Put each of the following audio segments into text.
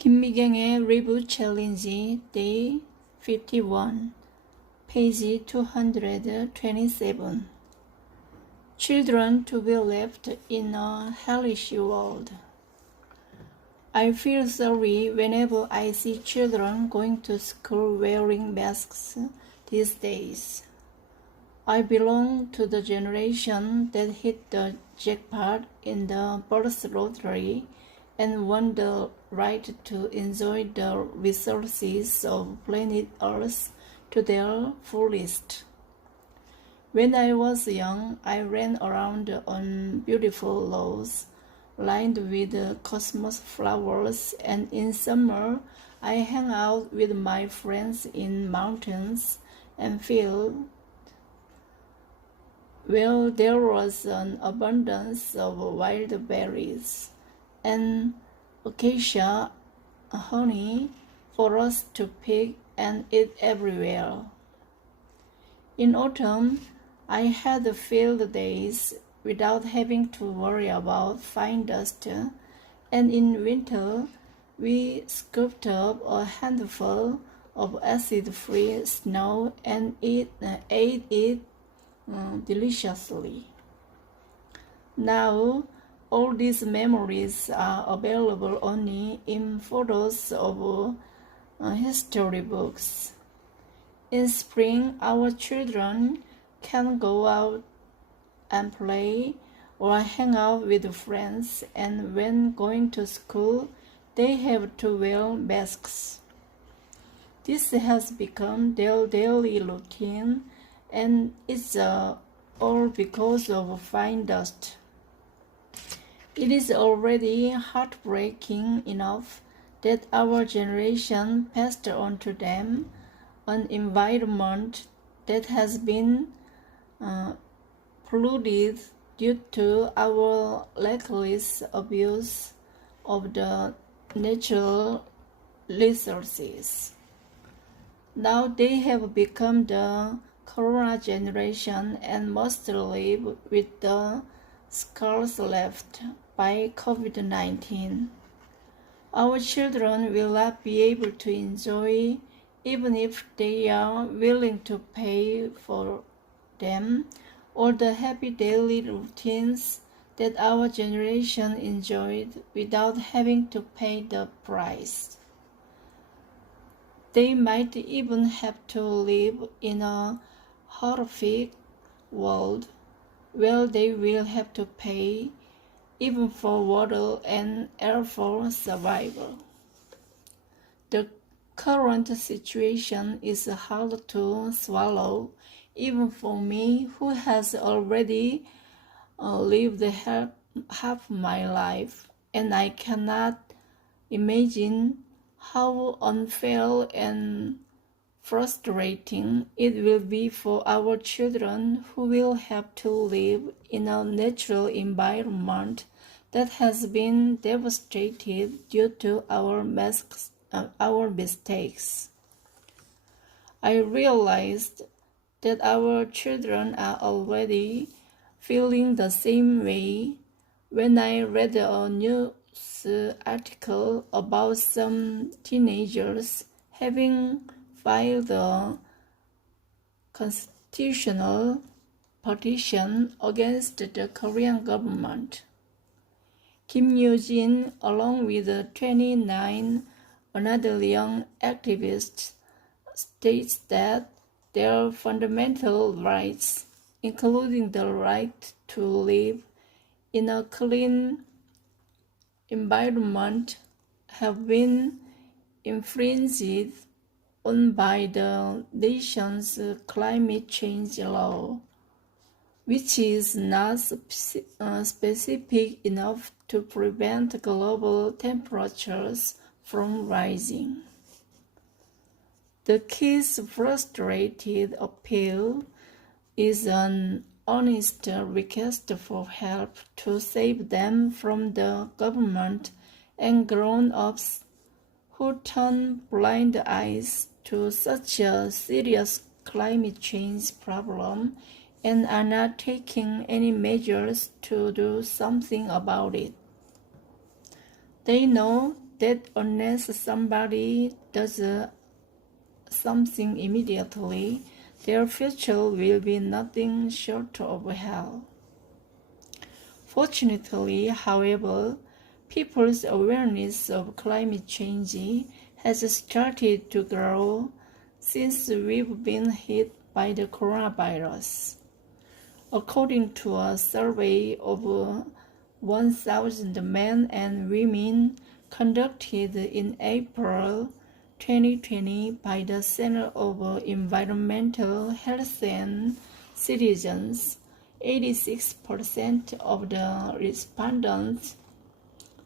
김미경의 리뷰 챌린지 Day 51 Page 227 Children to be left in a hellish world. I feel sorry whenever I see children going to school wearing masks these days. I belong to the generation that hit the jackpot in the birth lottery and won the right to enjoy the resources of planet Earth to their fullest. When I was young, I ran around on beautiful lawns lined with cosmos flowers, and in summer I hung out with my friends in mountains and fields where there was an abundance of wild berries and acacia honey for us to pick and eat everywhere. In autumn, I had field days without having to worry about fine dust, and in winter, we scooped up a handful of acid-free snow and ate it deliciously. Now, all these memories are available only in photos of history books. In spring, our children can go out and play or hang out with friends, and when going to school, they have to wear masks. This has become their daily routine, and it's all because of fine dust. It is already heartbreaking enough that our generation passed on to them an environment that has been polluted due to our reckless abuse of the natural resources. Now they have become the Corona generation and must live with the scars left by COVID-19. Our children will not be able to enjoy, even if they are willing to pay for them, all the happy daily routines that our generation enjoyed without having to pay the price. They might even have to live in a horrific world where they will have to pay even for water and air for survival. The current situation is hard to swallow, even for me, who has already lived half my life, and I cannot imagine how unfair and frustrating it will be for our children who will have to live in a natural environment that has been devastated due to our mistakes. I realized that our children are already feeling the same way when I read a news article about some teenagers having filed a constitutional petition against the Korean government. Kim Yoo-jin, along with 29 another young activists, states that their fundamental rights, including the right to live in a clean environment, have been infringed on by the nation's climate change law, which is not specific enough to prevent global temperatures from rising. The kids' frustrated appeal is an honest request for help to save them from the government and grown-ups who turn blind eyes to such a serious climate change problem and are not taking any measures to do something about it. They know that unless somebody does something immediately, their future will be nothing short of hell. Fortunately, however, people's awareness of climate change has started to grow since we've been hit by the coronavirus. According to a survey of 1,000 men and women conducted in April 2020 by the Center of Environmental Health and Citizens, 86% of the respondents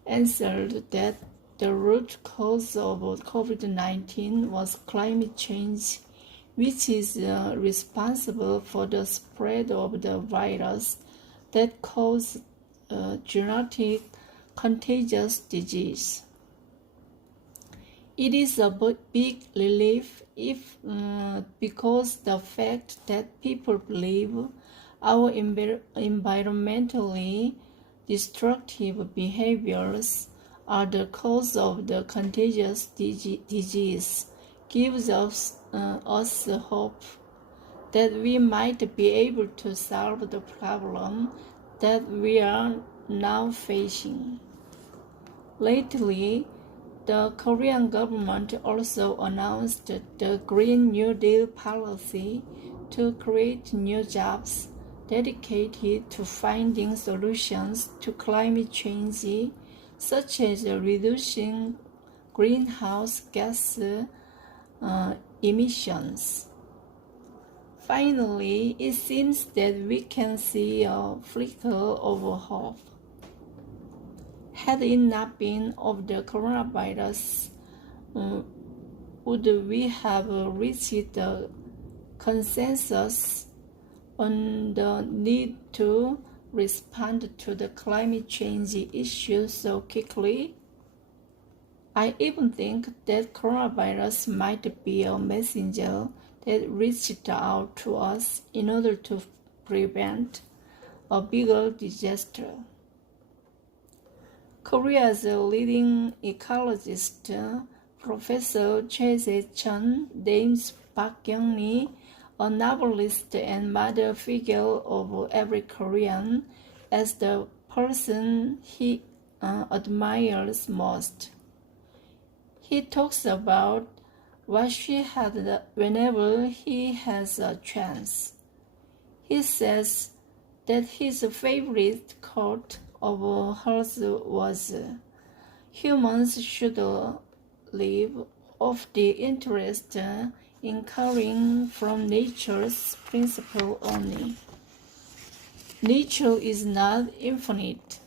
answered that the root cause of COVID-19 was climate change, which is responsible for the spread of the virus that causes genetic contagious disease. It is a big relief because the fact that people believe our environmentally destructive behaviors are the cause of the contagious disease gives us hope that we might be able to solve the problem that we are now facing. Lately, the Korean government also announced the Green New Deal policy to create new jobs dedicated to finding solutions to climate change, such as reducing greenhouse gas emissions. Finally, it seems that we can see a flicker of hope. Had it not been of the coronavirus, would we have reached the consensus on the need to respond to the climate change issue so quickly? I even think that coronavirus might be a messenger that reached out to us in order to prevent a bigger disaster. Korea's leading ecologist, Professor Choi Se-chun, names Park Kyung-mi, a novelist and mother figure of every Korean, as the person he admires most. He talks about what she had whenever he has a chance. He says that his favorite quote of hers was, "Humans should live off the interest incurring from nature's principle only. Nature is not infinite.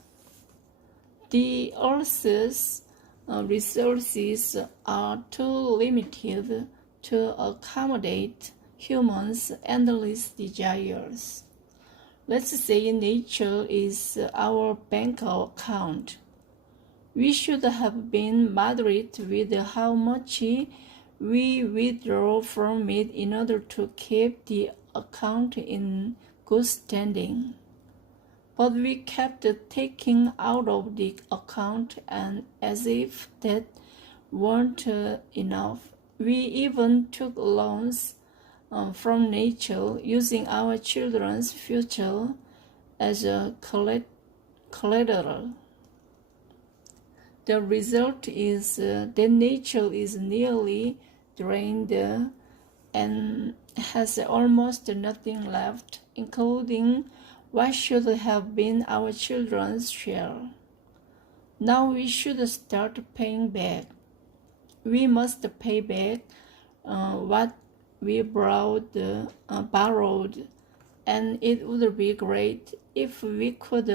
The Earth's resources are too limited to accommodate humans' endless desires. Let's say nature is our bank account. We should have been moderate with how much we withdraw from it in order to keep the account in good standing. But we kept taking out of the account, and as if that weren't enough, we even took loans from nature, using our children's future as a collateral. The result is that nature is nearly drained and has almost nothing left, including what should have been our children's share. Now we should start paying back. We must pay back what we borrowed, and it would be great if we could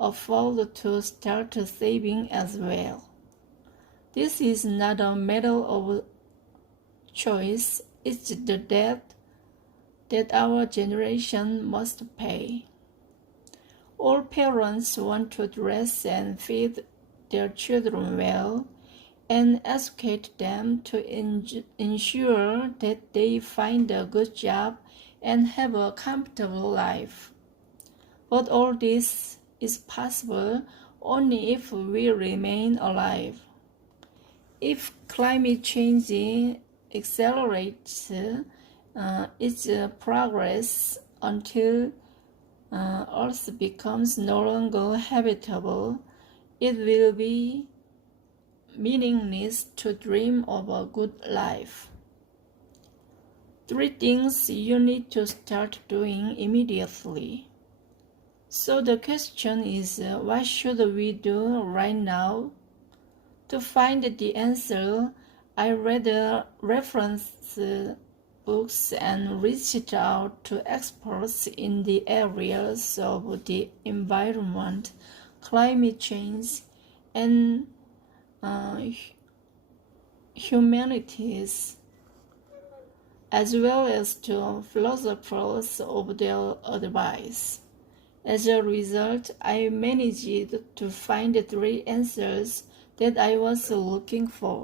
afford to start saving as well. This is not a matter of choice, it's the debt that our generation must pay. All parents want to dress and feed their children well and educate them to ensure that they find a good job and have a comfortable life. But all this is possible only if we remain alive. if climate change accelerates its progress until Earth becomes no longer habitable, it will be meaningless to dream of a good life. 3 things you need to start doing immediately. So the question is, what should we do right now? To find the answer, I read reference books and reached out to experts in the areas of the environment, climate change, and humanities, as well as to philosophers of their advice. As a result, I managed to find 3 answers that I was looking for.